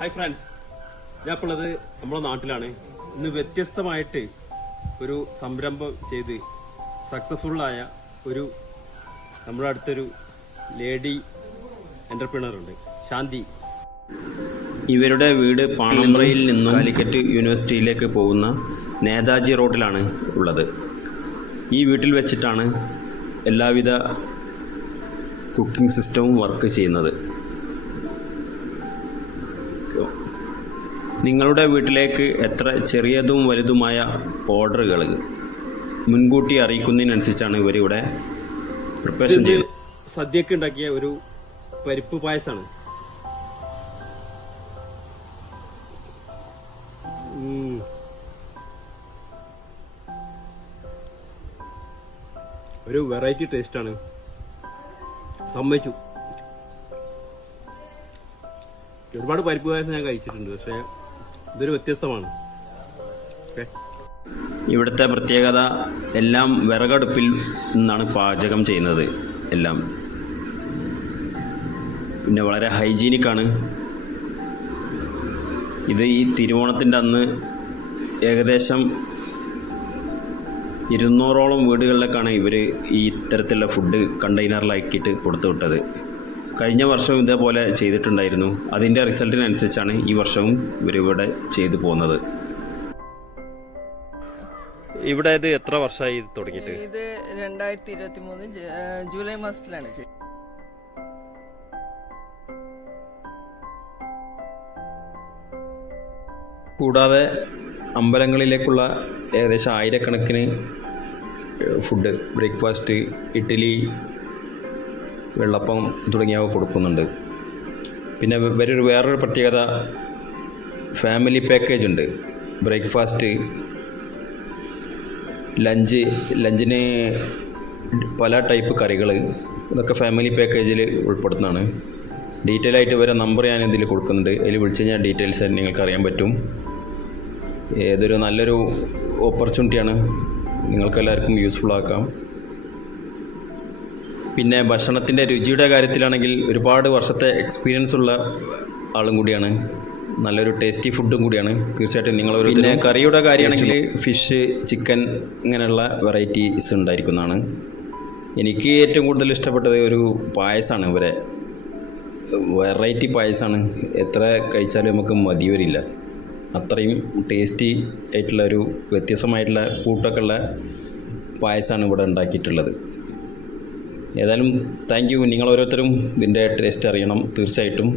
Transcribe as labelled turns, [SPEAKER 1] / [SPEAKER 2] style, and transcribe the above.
[SPEAKER 1] Hi friends ഞാൻ ഇപ്പോൾ ഉള്ളത് നമ്മുടെ നാട്ടിലാണ്. ഇന്ന് വ്യത്യസ്തമായിട്ട് ഒരു സംരംഭം ചെയ്ത് സക്സസ്ഫുള്ളായ ഒരു നമ്മുടെ അടുത്തൊരു ലേഡി എന്റർപ്രണർ ഉണ്ട്. ശാന്തി.
[SPEAKER 2] ഇവരുടെ വീട് പാണമ്പ്രയിൽ നിന്നും കാലിക്കറ്റ് യൂണിവേഴ്സിറ്റിയിലേക്ക് പോകുന്ന നേതാജി റോഡിലാണ് ഉള്ളത്. ഈ വീട്ടിൽ വെച്ചിട്ടാണ് എല്ലാവിധ കുക്കിംഗ് സിസ്റ്റവും വർക്ക് ചെയ്യുന്നത്. നിങ്ങളുടെ വീട്ടിലേക്ക് എത്ര ചെറിയതും വലുതുമായ ഓർഡറുകൾ മുൻകൂട്ടി അറിയിക്കുന്നതിനനുസരിച്ചാണ് ഇവരിവിടെ പ്രിപ്പറേഷൻ ചെയ്യുന്നത്.
[SPEAKER 1] സദ്യക്ക് ഉണ്ടാക്കിയ ഒരു പരിപ്പ് പായസാണ്. ഉം. ഒരു വെറൈറ്റി ടേസ്റ്റ് ആണ്. സമ്മതിച്ചു. ഒരുപാട് പരിപ്പ് പായസം ഞാൻ കഴിച്ചിട്ടുണ്ട് പക്ഷെ ഇതൊരു വ്യത്യസ്തമാണ്.
[SPEAKER 2] ഇവിടുത്തെ പ്രത്യേകത എല്ലാം വിറകടുപ്പിൽ നിന്നാണ് പാചകം ചെയ്യുന്നത് എല്ലാം. പിന്നെ വളരെ ഹൈജീനിക്കാണ് ഇത് ഈ തിരുവോണത്തിന്റെ അന്ന് ഏകദേശം ഇരുന്നൂറോളം വീടുകളിലേക്കാണ് ഇവർ ഈ ഇത്തരത്തിലുള്ള ഫുഡ് കണ്ടെയ്നറിലാക്കിയിട്ട് കൊടുത്തു വിട്ടത് കഴിഞ്ഞ വർഷവും ഇതേപോലെ ചെയ്തിട്ടുണ്ടായിരുന്നു. അതിന്റെ റിസൾട്ടിനനുസരിച്ചാണ് ഈ വർഷവും ഇവരിവിടെ ഇവിടെ ചെയ്തു പോകുന്നത്.
[SPEAKER 1] ഇവിടെ ഇത് എത്ര വർഷമായി തുടങ്ങിയിട്ട്?
[SPEAKER 3] ഇത് രണ്ടായിരത്തി ഇരുപത്തി മൂന്ന് ജൂലൈ മാസത്തിലാണ് ചെയ്തത്
[SPEAKER 2] കൂടാതെ അമ്പലങ്ങളിലേക്കുള്ള ഏകദേശം ആയിരക്കണക്കിന് ഫുഡ് ബ്രേക്ക്ഫാസ്റ്റ് ഇഡ്ഡലി വെള്ളപ്പം തുടങ്ങിയവ കൊടുക്കുന്നുണ്ട്. പിന്നെ വേറൊരു വേറൊരു പ്രത്യേകത ഫാമിലി പാക്കേജ് ഉണ്ട്. ബ്രേക്ക്ഫാസ്റ്റ് ലഞ്ച് ലഞ്ചിന് പല ടൈപ്പ് കറികൾ ഇതൊക്കെ ഫാമിലി പാക്കേജിൽ ഉൾപ്പെടുന്നതാണ്. ഡീറ്റെയിൽ ആയിട്ട് വരെ നമ്പർ ഞാൻ ഇതിൽ കൊടുക്കുന്നുണ്ട്. അതിൽ വിളിച്ച് കഴിഞ്ഞാൽ ഡീറ്റെയിൽസ് നിങ്ങൾക്ക് അറിയാൻ പറ്റും. ഏതൊരു നല്ലൊരു ഓപ്പർച്യൂണിറ്റിയാണ് നിങ്ങൾക്കെല്ലാവർക്കും യൂസ്ഫുൾ ആക്കാം. പിന്നെ ഭക്ഷണത്തിന്റെ രുചിയുടെ കാര്യത്തിലാണെങ്കിൽ ഒരുപാട് വർഷത്തെ എക്സ്പീരിയൻസ് ഉള്ള ആളും കൂടിയാണ്. നല്ലൊരു ടേസ്റ്റി ഫുഡും കൂടിയാണ്. തീർച്ചയായിട്ടും നിങ്ങൾ ഒരു പിന്നെ കറിയുടെ കാര്യമാണെങ്കിൽ ഫിഷ് ചിക്കൻ ഇങ്ങനെയുള്ള വെറൈറ്റീസ് ഉണ്ടായിരിക്കുന്നതാണ്. എനിക്ക് ഏറ്റവും കൂടുതൽ ഇഷ്ടപ്പെട്ടത് ഒരു പായസമാണ് ഇവരെ. വെറൈറ്റി പായസമാണ് എത്ര കഴിച്ചാലും നമുക്ക് മതി വരില്ല അത്രയും ടേസ്റ്റി ആയിട്ടുള്ള ഒരു വ്യത്യസ്തമായിട്ടുള്ള കൂട്ടൊക്കെ ഉള്ള പായസമാണ് ഇവിടെ ഉണ്ടാക്കിയിട്ടുള്ളത്. ഏതായാലും താങ്ക് യു നിങ്ങളോരോരുത്തരും ഇതിന്റെ ടേസ്റ്റ് അറിയണം തീർച്ചയായിട്ടും.